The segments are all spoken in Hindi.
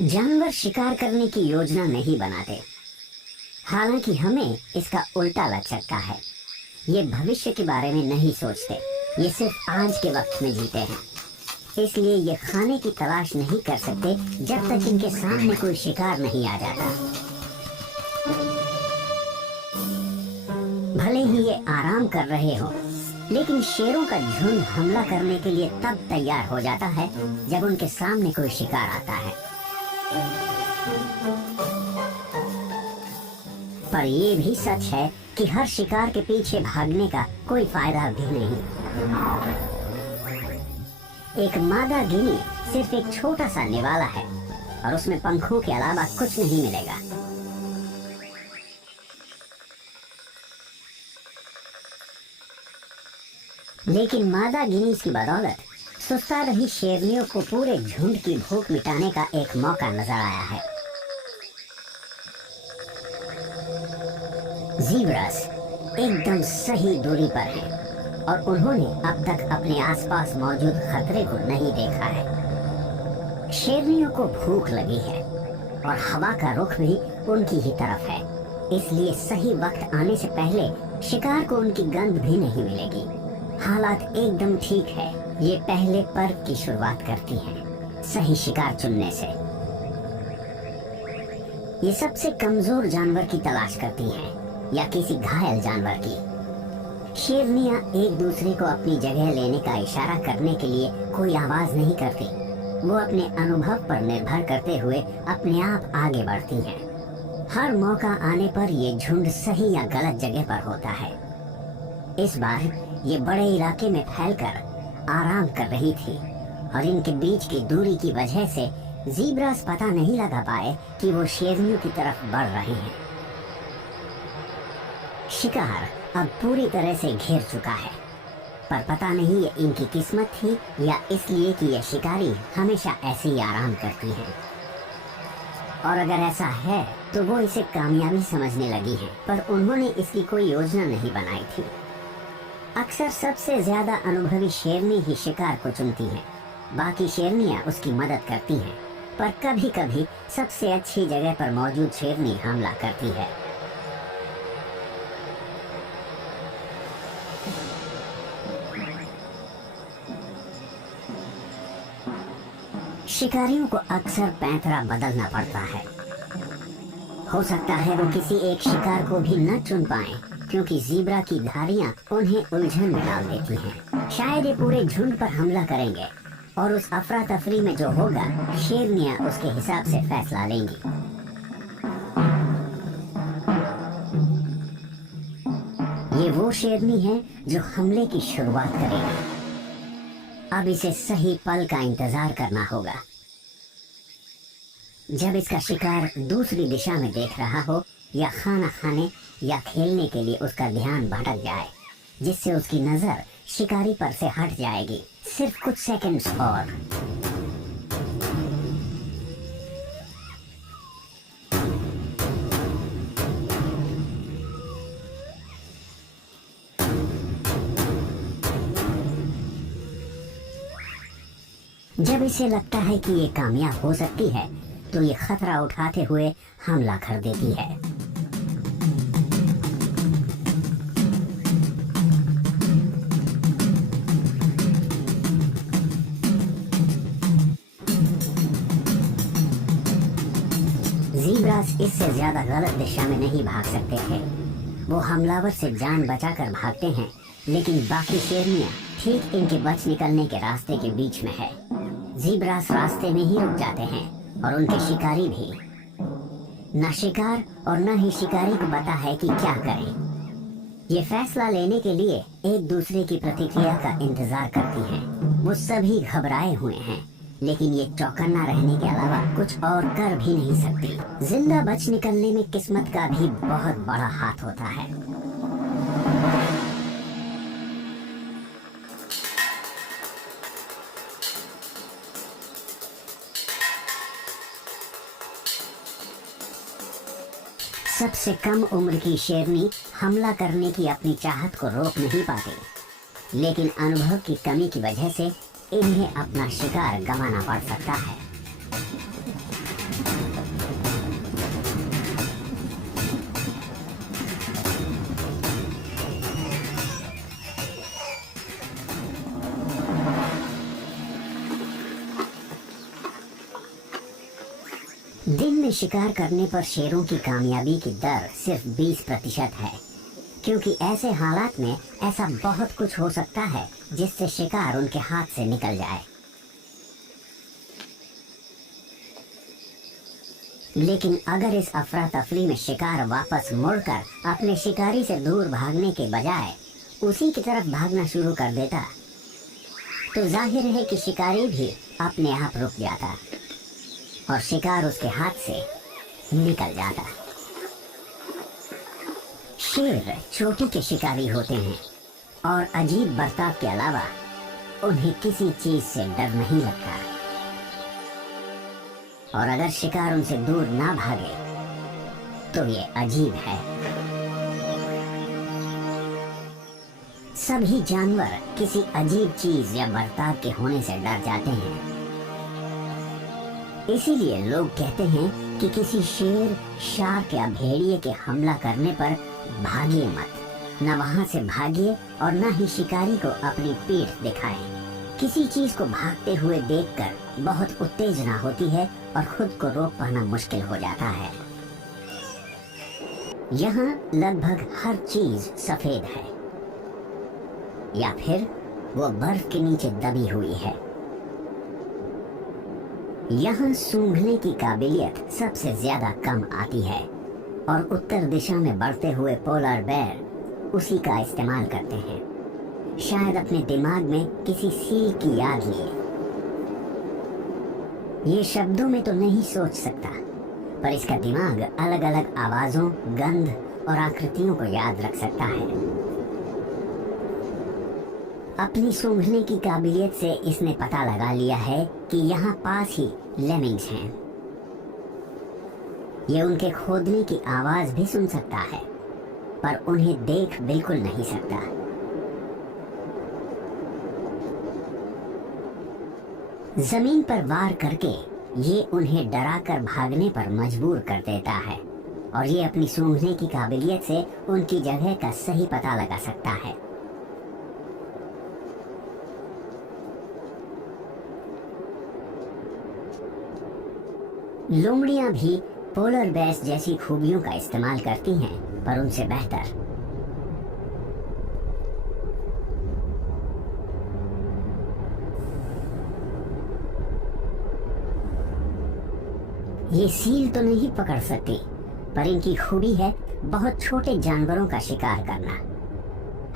जानवर शिकार करने की योजना नहीं बनाते, हालांकि हमें इसका उल्टा लग सकता है। ये भविष्य के बारे में नहीं सोचते, ये सिर्फ आज के वक्त में जीते हैं। इसलिए ये खाने की तलाश नहीं कर सकते जब तक इनके सामने कोई शिकार नहीं आ जाता। भले ही ये आराम कर रहे हो, लेकिन शेरों का झुंड हमला करने के लिए तब तैयार हो जाता है जब उनके सामने कोई शिकार आता है। पर ये भी सच है कि हर शिकार के पीछे भागने का कोई फायदा भी नहीं। एक मादा गिनी सिर्फ एक छोटा सा निवाला है और उसमें पंखों के अलावा कुछ नहीं मिलेगा। लेकिन मादा गिनीज की बदौलत सुस्ता रही शेरनियों को पूरे झुंड की भूख मिटाने का एक मौका नजर आया है। ज़ीब्रास एकदम सही दूरी पर हैं और उन्होंने अब तक अपने आसपास मौजूद खतरे को नहीं देखा है। शेरनियों को भूख लगी है और हवा का रुख भी उनकी ही तरफ है, इसलिए सही वक्त आने से पहले शिकार को उनकी गंध भी नहीं मिलेगी। हालात एकदम ठीक है। ये पहले पर्व की शुरुआत करती हैं, सही शिकार चुनने से। ये सबसे कमजोर जानवर की तलाश करती हैं या किसी घायल जानवर की। शेरनियां एक दूसरे को अपनी जगह लेने का इशारा करने के लिए कोई आवाज नहीं करती। वो अपने अनुभव पर निर्भर करते हुए अपने आप आगे बढ़ती हैं। हर मौका आने पर ये झुंड सही या गलत जगह पर होता है। इस बार ये बड़े इलाके में फैलकर आराम कर रही थी और इनके बीच की दूरी की वजह से ज़ीब्रास पता नहीं लगा पाए कि वो शेरनियों की तरफ बढ़ रहे हैं। शिकार अब पूरी तरह से घेर चुका है, पर पता नहीं ये इनकी किस्मत थी या इसलिए कि ये शिकारी हमेशा ऐसे ही आराम करती हैं। और अगर ऐसा है तो वो इसे कामयाबी समझने लगी है, पर उन्होंने इसकी कोई योजना नहीं बनाई थी। अक्सर सबसे ज्यादा अनुभवी शेरनी ही शिकार को चुनती है, बाकी शेरनियां उसकी मदद करती हैं, पर कभी कभी सबसे अच्छी जगह पर मौजूद शेरनी हमला करती है। शिकारियों को अक्सर पैंतरा बदलना पड़ता है। हो सकता है वो किसी एक शिकार को भी न चुन पाएं, क्योंकि ज़ीब्रा की धारियां उन्हें उलझन में डाल देती हैं। शायद ये पूरे झुंड पर हमला करेंगे और उस अफरा तफरी में जो होगा शेरनियां उसके हिसाब से फैसला लेंगी। ये वो शेरनी है जो हमले की शुरुआत करेगी। अब इसे सही पल का इंतजार करना होगा, जब इसका शिकार दूसरी दिशा में देख रहा हो या खाना खाने या खेलने के लिए उसका ध्यान भटक जाए, जिससे उसकी नजर शिकारी पर से हट जाएगी। सिर्फ कुछ सेकंड्स और। जब इसे लगता है कि ये कामयाब हो सकती है तो ये खतरा उठाते हुए हमला कर देती है। ज़ीब्रास इससे ज्यादा गलत दिशा में नहीं भाग सकते थे। वो हमलावर से जान बचाकर भागते हैं, लेकिन बाकी शेरनियां ठीक इनके बच निकलने के रास्ते के बीच में है। ज़ीब्रास रास्ते में ही रुक जाते हैं और उनके शिकारी भी। न शिकार और न ही शिकारी को पता है कि क्या करें। ये फैसला लेने के लिए एक दूसरे की प्रतिक्रिया का इंतजार करती हैं। वो सभी घबराए हुए हैं, लेकिन ये चौकन्ना रहने के अलावा कुछ और कर भी नहीं सकती। जिंदा बच निकलने में किस्मत का भी बहुत बड़ा हाथ होता है। सबसे कम उम्र की शेरनी हमला करने की अपनी चाहत को रोक नहीं पाती, लेकिन अनुभव की कमी की वजह से इन्हें अपना शिकार गंवाना पड़ सकता है। दिन में शिकार करने पर शेरों की कामयाबी की दर सिर्फ 20% है, क्योंकि ऐसे हालात में ऐसा बहुत कुछ हो सकता है जिससे शिकार उनके हाथ से निकल जाए। लेकिन अगर इस अफरा तफरी में शिकार वापस मुड़कर अपने शिकारी से दूर भागने के बजाय उसी की तरफ भागना शुरू कर देता, तो जाहिर है कि शिकारी भी अपने आप रुक जाता और शिकार उसके हाथ से निकल जाता। शेर चोटी के शिकारी होते हैं और अजीब बर्ताव के अलावा उन्हें किसी चीज से डर नहीं लगता, और अगर शिकार उनसे दूर ना भागे तो ये अजीब है। सभी जानवर किसी अजीब चीज या बर्ताव के होने से डर जाते हैं। इसीलिए लोग कहते हैं कि किसी शेर, शार्क या भेड़िए के हमला करने पर भागिए मत, न वहां से भागिए और न ही शिकारी को अपनी पीठ दिखाएं। किसी चीज को भागते हुए देखकर बहुत उत्तेजना होती है और खुद को रोक पाना मुश्किल हो जाता है। यहाँ लगभग हर चीज सफेद है या फिर वो बर्फ के नीचे दबी हुई है। यहाँ सूंघने की काबिलियत सबसे ज्यादा कम आती है और उत्तर दिशा में बढ़ते हुए पोलर बेयर उसी का इस्तेमाल करते हैं, शायद अपने दिमाग में किसी सील की याद लिए। ये शब्दों में तो नहीं सोच सकता, पर इसका दिमाग अलग अलग आवाजों, गंध और आकृतियों को याद रख सकता है। अपनी सूंघने की काबिलियत से इसने पता लगा लिया है कि यहाँ पास ही लेमिंग्स हैं। ये उनके खोदने की आवाज भी सुन सकता है, पर उन्हें देख बिल्कुल नहीं सकता। जमीन पर वार करके ये उन्हें डराकर भागने पर मजबूर कर देता है, और ये अपनी सूंघने की काबिलियत से उनकी जगह का सही पता लगा सकता है। लोमड़ियां भी पोलर बेयर्स जैसी खूबियों का इस्तेमाल करती हैं, पर उनसे बेहतर। ये सील तो नहीं पकड़ सकती, पर इनकी खूबी है बहुत छोटे जानवरों का शिकार करना।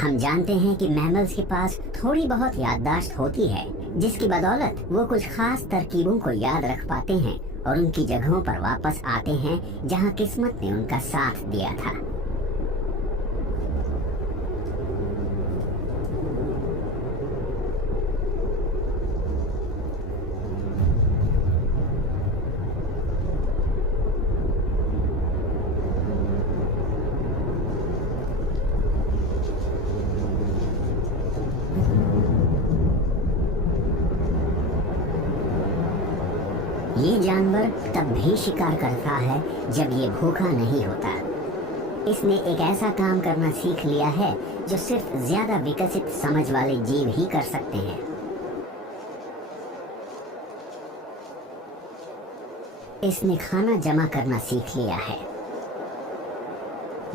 हम जानते हैं कि मैमल्स के पास थोड़ी बहुत याददाश्त होती है, जिसकी बदौलत वो कुछ खास तरकीबों को याद रख पाते हैं और उनकी जगहों पर वापस आते हैं जहां किस्मत ने उनका साथ दिया था। ये जानवर तब भी शिकार करता है जब ये भूखा नहीं होता। इसने एक ऐसा काम करना सीख लिया है जो सिर्फ ज्यादा विकसित समझ वाले जीव ही कर सकते हैं। इसने खाना जमा करना सीख लिया है।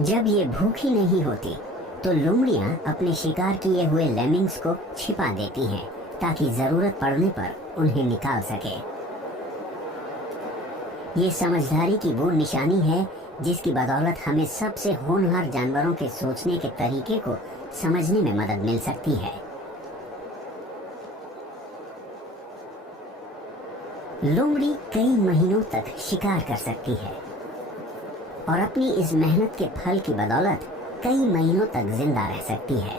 जब ये भूखी नहीं होती तो लोमड़ियां अपने शिकार किए हुए लेमिंग्स को छिपा देती हैं ताकि जरूरत पड़ने पर उन्हें निकाल सके। ये समझदारी की वो निशानी है जिसकी बदौलत हमें सबसे होनहार जानवरों के सोचने के तरीके को समझने में मदद मिल सकती है। लोमड़ी कई महीनों तक शिकार कर सकती है और अपनी इस मेहनत के फल की बदौलत कई महीनों तक जिंदा रह सकती है।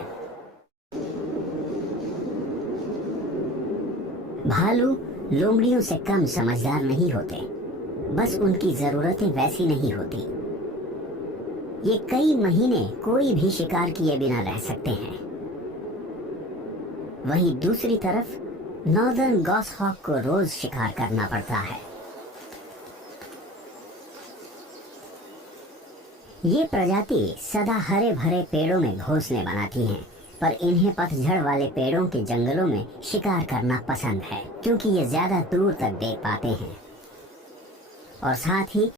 भालू लोमड़ियों से कम समझदार नहीं होते, बस उनकी जरूरतें वैसी नहीं होती। ये कई महीने कोई भी शिकार किए बिना रह सकते हैं। वहीं दूसरी तरफ नॉर्दर्न गॉसहॉक को रोज शिकार करना पड़ता है। ये प्रजाति सदा हरे भरे पेड़ों में घोंसले बनाती हैं, पर इन्हें पतझड़ वाले पेड़ों के जंगलों में शिकार करना पसंद है, क्योंकि ये ज्यादा दूर तक देख पाते हैं और साथ ही